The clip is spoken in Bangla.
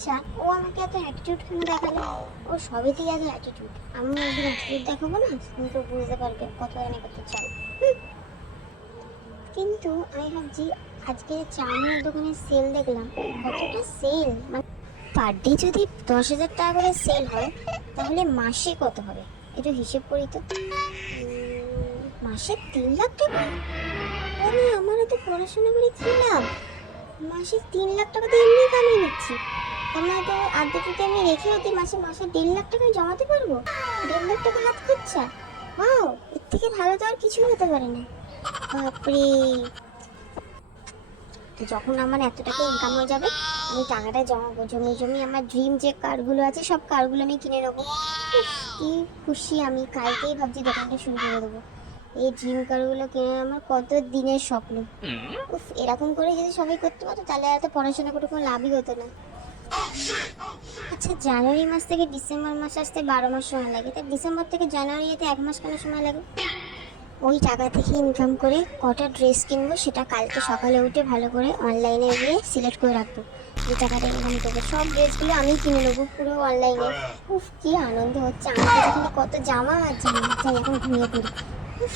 আচ্ছা, ও আমাকে এত অ্যাটিটিউড কেন দেখালো? ও সবেতেই এত অ্যাটিটিউড। আমি একদিন অ্যাটিটিউড দেখাবো না, তুমি তো বুঝতে পারবে কত জানি কত চাই। কিন্তু আমি ভাবছি আজকে চাউমিনের দোকানে সেল দেখলাম, কতটা সেল, মানে পার ডে যদি 10,000 টাকা করে সেল হয় তাহলে মাসে কত হবে একটু হিসেব করি তো। মাসে 3 লাখ টাকা। আরে আমার এত পড়াশোনা করে কি লাভ? মাসে 3 লাখ টাকা তো এমনি কামিয়ে নিচ্ছি। তার মানে তো আদ্যতে আমি রেখে হতে মাসে মাসে 1.5 লাখ টাকা জমাতে পারবো। 1.5 লাখ টাকা হাত খরচা। ওয়াও, এর থেকে ভালো তো আর কিছুই হতে পারে না। বাপরে। তো যখন আমার এত টাকা ইনকাম হয়ে যাবে, আমি টাকাটা জমাবো, জমি জমি আমার ড্রিম যে কারগুলো আছে সব কারগুলো আমি কিনে নেবো। উফ, কি খুশি আমি, কালকেই ভাবছি দোকানটা শুরু করে দেবো। এই ড্রিম কারগুলো কিনে আমার কত দিনের স্বপ্ন। উফ, এরকম করে যদি সবাই করতে পারতো তাহলে এত পড়াশোনা করে কোনো লাভই হতো না। আচ্ছা, জানুয়ারি মাস থেকে ডিসেম্বর মাস আসতে 12 মাস সময় লাগে, তাই ডিসেম্বর থেকে জানুয়ারি যেতে 1 মাস কেন সময় লাগে? ওই টাকা থেকে ইনকাম করে কটা ড্রেস কিনবো সেটা কালকে সকালে উঠে ভালো করে অনলাইনে গিয়ে সিলেক্ট করে রাখবো। যে টাকাটা ইনকাম করবো সব ড্রেসগুলো আমি কিনে নেবো পুরো অনলাইনে। উফ, কি আনন্দ হচ্ছে আমার কাছে, খালি কত জামা আর জামা। যাই এখন ঘুমিয়ে পড়ি। উফ।